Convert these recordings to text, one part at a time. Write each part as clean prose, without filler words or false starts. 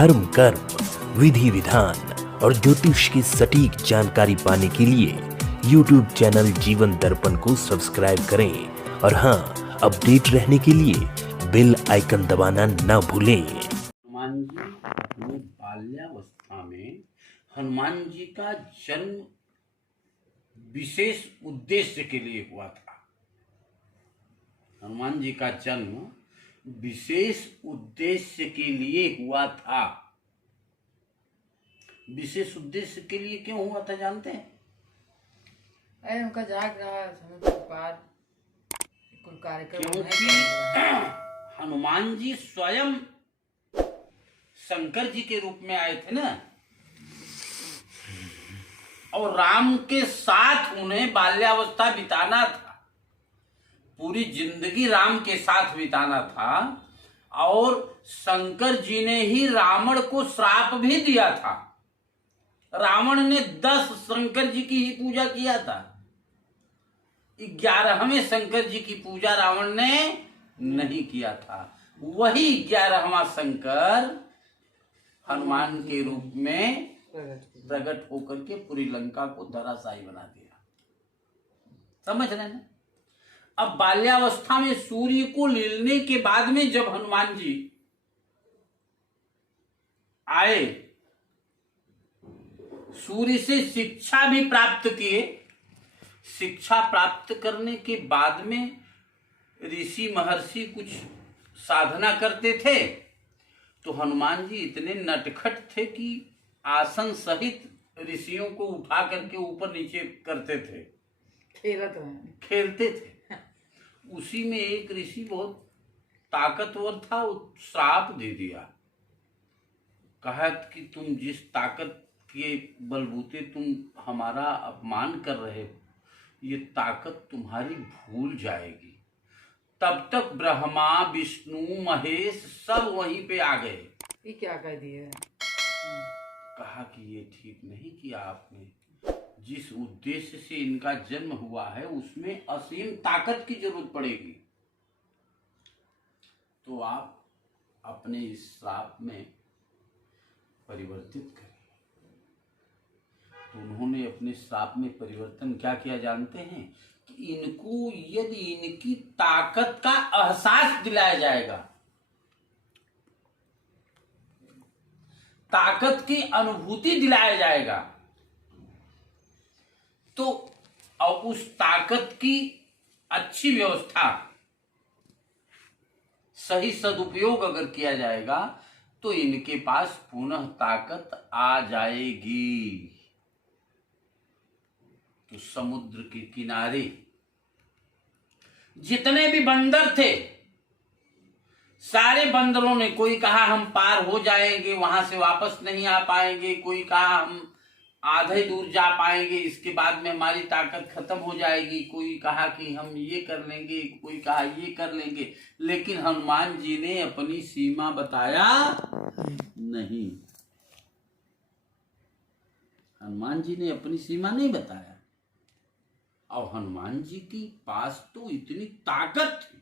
धर्म, कर्म, विधि विधान और ज्योतिष की सटीक जानकारी पाने के लिए YouTube चैनल जीवन दर्पण को सब्सक्राइब करें और हाँ, अपडेट रहने के लिए बेल आइकन दबाना ना भूलें। हनुमान जी अपने बाल्यावस्था में हनुमान जी का जन्म विशेष उद्देश्य के लिए हुआ था। हनुमान जी का जन्म विशेष उद्देश्य के लिए हुआ था। विशेष उद्देश्य के लिए क्यों हुआ था जानते हैं? अरे उनका जाग रहा समय के बाद कोई कार्यक्रम क्योंकि हनुमान जी स्वयं शंकर जी के रूप में आए थे ना, और राम के साथ उन्हें बाल्यावस्था बिताना था, पूरी जिंदगी राम के साथ बिताना था। और शंकर जी ने ही रावण को श्राप भी दिया था। रावण ने 10 शंकर जी की ही पूजा किया था, 11वें शंकर जी की पूजा रावण ने नहीं किया था। वही 11वां शंकर हनुमान के रूप में प्रकट होकर के पूरी लंका को धराशायी बना दिया। समझ रहे हैं ना? अब बाल्यावस्था में सूर्य को लेने के बाद में जब हनुमान जी आए, सूर्य से शिक्षा भी प्राप्त किए। शिक्षा प्राप्त करने के बाद में ऋषि महर्षि कुछ साधना करते थे, तो हनुमान जी इतने नटखट थे कि आसन सहित ऋषियों को उठा करके ऊपर नीचे करते थे, खेलते थे। उसी में एक ऋषि बहुत ताकतवर था, वो श्राप दे दिया। कहा कि तुम जिस ताकत के बलबूते तुम हमारा अपमान कर रहे हो, ये ताकत तुम्हारी भूल जाएगी। तब तक ब्रह्मा, विष्णु, महेश सब वहीं पे आ गए। ये क्या कह दिए? कहा कि ये ठीक नहीं किया आपने। जिस उद्देश्य से इनका जन्म हुआ है उसमें असीम ताकत की जरूरत पड़ेगी, तो आप अपने इस श्राप में परिवर्तित करें। तो उन्होंने अपने श्राप में परिवर्तन क्या किया जानते हैं? कि इनको यदि इनकी ताकत का एहसास दिलाया जाएगा, ताकत की अनुभूति दिलाया जाएगा, तो और उस ताकत की अच्छी व्यवस्था, सही सदुपयोग अगर किया जाएगा, तो इनके पास पुनः ताकत आ जाएगी। तो समुद्र के किनारे जितने भी बंदर थे, सारे बंदरों ने, कोई कहा हम पार हो जाएंगे, वहां से वापस नहीं आ पाएंगे, कोई कहा हम आधे दूर जा पाएंगे, इसके बाद में हमारी ताकत खत्म हो जाएगी, कोई कहा कि हम ये कर लेंगे, कोई कहा ये कर लेंगे। लेकिन हनुमान जी ने अपनी सीमा बताया नहीं। हनुमान जी ने अपनी सीमा नहीं बताया। और हनुमान जी के पास तो इतनी ताकत थी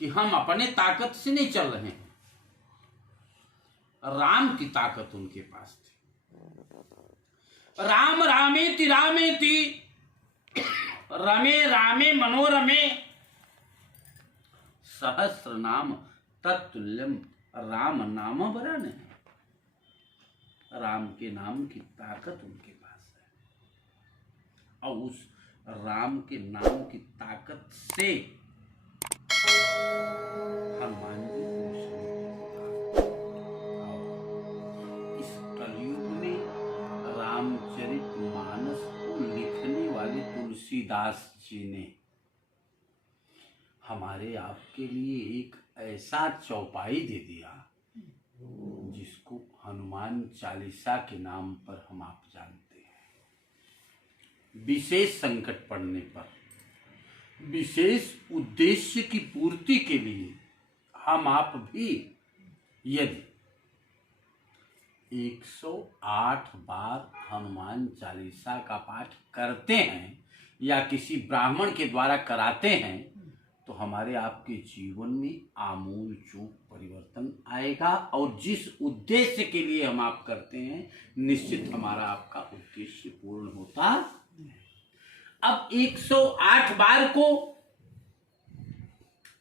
कि हम अपने ताकत से नहीं चल रहे हैं, राम की ताकत उनके पास थी। राम रामेति रामेति रमे रामे मनोरमे सहस्र नाम तत्तुल्यम राम नाम वरण है। राम के नाम की ताकत उनके पास है, और उस राम के नाम की ताकत से हनुमान जी रामचरितमानस को लिखने वाले तुलसीदास जी ने हमारे आपके लिए एक ऐसा चौपाई दे दिया जिसको हनुमान चालीसा के नाम पर हम आप जानते हैं। विशेष संकट पड़ने पर, विशेष उद्देश्य की पूर्ति के लिए हम आप भी यदि 108 बार हनुमान चालीसा का पाठ करते हैं या किसी ब्राह्मण के द्वारा कराते हैं, तो तो हमारे आपके जीवन में आमूल चूक परिवर्तन आएगा, और जिस उद्देश्य के लिए हम आप करते हैं निश्चित हमारा आपका उद्देश्य पूर्ण होता है। अब 108 बार को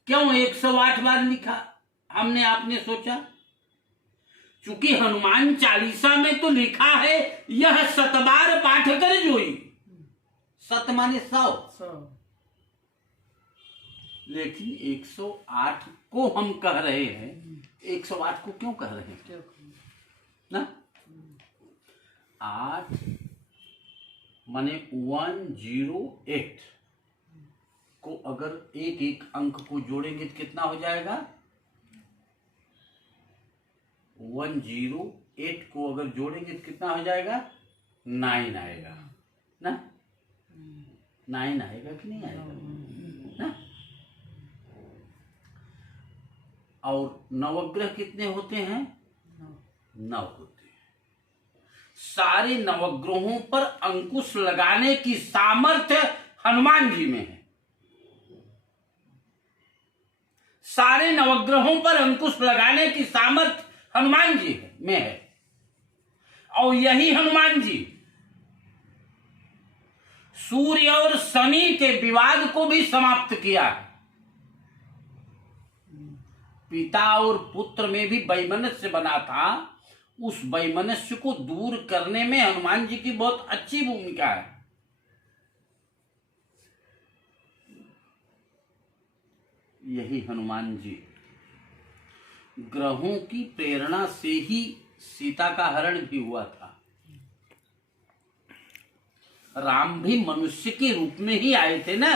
क्यों 108 बार लिखा हमने आपने सोचा? चूंकि हनुमान चालीसा में तो लिखा है यह 7 बार पाठ कर जोई, 7 माने 100, लेकिन 108 को हम कह रहे हैं। 108 को क्यों कह रहे हैं ना? 8 माने 108 को अगर एक एक अंक को जोड़ेंगे तो कितना हो जाएगा? 108 को अगर जोड़ेंगे तो कितना हो जाएगा? 9 आएगा ना? 9 आएगा कि नहीं आएगा ना? और नवग्रह कितने होते हैं? 9 होते हैं। सारे नवग्रहों पर अंकुश लगाने की सामर्थ्य हनुमान जी में है। सारे नवग्रहों पर अंकुश लगाने की सामर्थ्य हनुमान जी में है, और यही हनुमान जी सूर्य और शनि के विवाद को भी समाप्त किया है। पिता और पुत्र में भी वैमनस्य बना था, उस वैमनस्य को दूर करने में हनुमान जी की बहुत अच्छी भूमिका है। यही हनुमान जी ग्रहों की प्रेरणा से ही सीता का हरण भी हुआ था। राम भी मनुष्य के रूप में ही आए थे ना,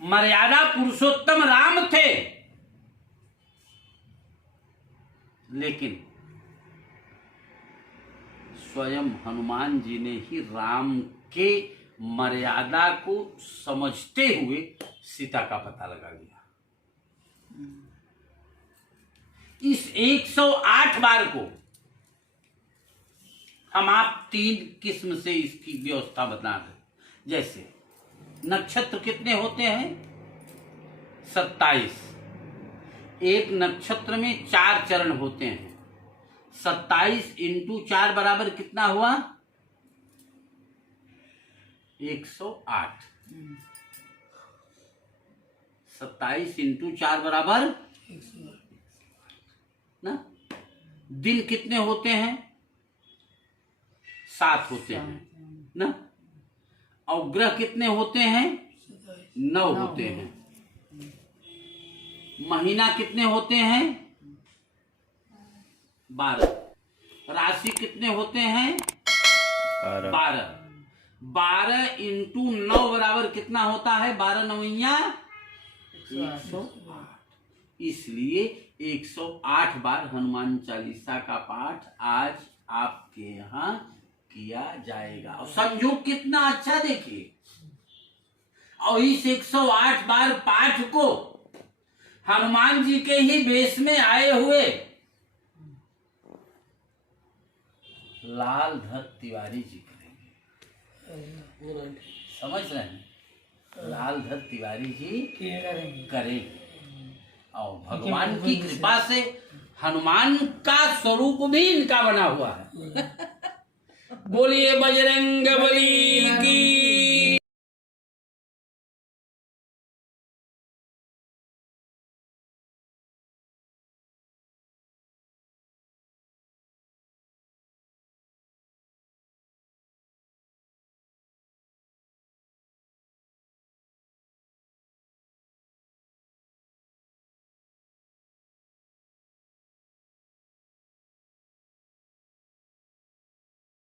मर्यादा पुरुषोत्तम राम थे, लेकिन स्वयं हनुमान जी ने ही राम के मर्यादा को समझते हुए सीता का पता लगा लिया। इस 108 बार को हम आप 3 किस्म से इसकी व्यवस्था बता दें। जैसे नक्षत्र कितने होते हैं? 27। एक नक्षत्र में 4 चरण होते हैं। 27 इंटू 4 बराबर कितना हुआ? 108। 27 इंटू 4 बराबर ना? दिन कितने होते हैं? 7 होते हैं ना? और ग्रह कितने होते हैं? 9 होते हैं। महीना कितने होते हैं? 12। राशि कितने होते हैं? 12। 12 इंटू 9 बराबर कितना होता है? 12 9 108। इसलिए 108 बार हनुमान चालीसा का पाठ आज आपके यहाँ किया जाएगा। और संयोग कितना अच्छा देखिए, और इस 108 बार पाठ को हनुमान जी के ही वेश में आए हुए लालधर तिवारी जी करेंगे। समझ रहे हैं? लालधर तिवारी जी करेंगे। और भगवान की कृपा से हनुमान का स्वरूप भी इनका बना हुआ है। बोलिए बजरंग बली की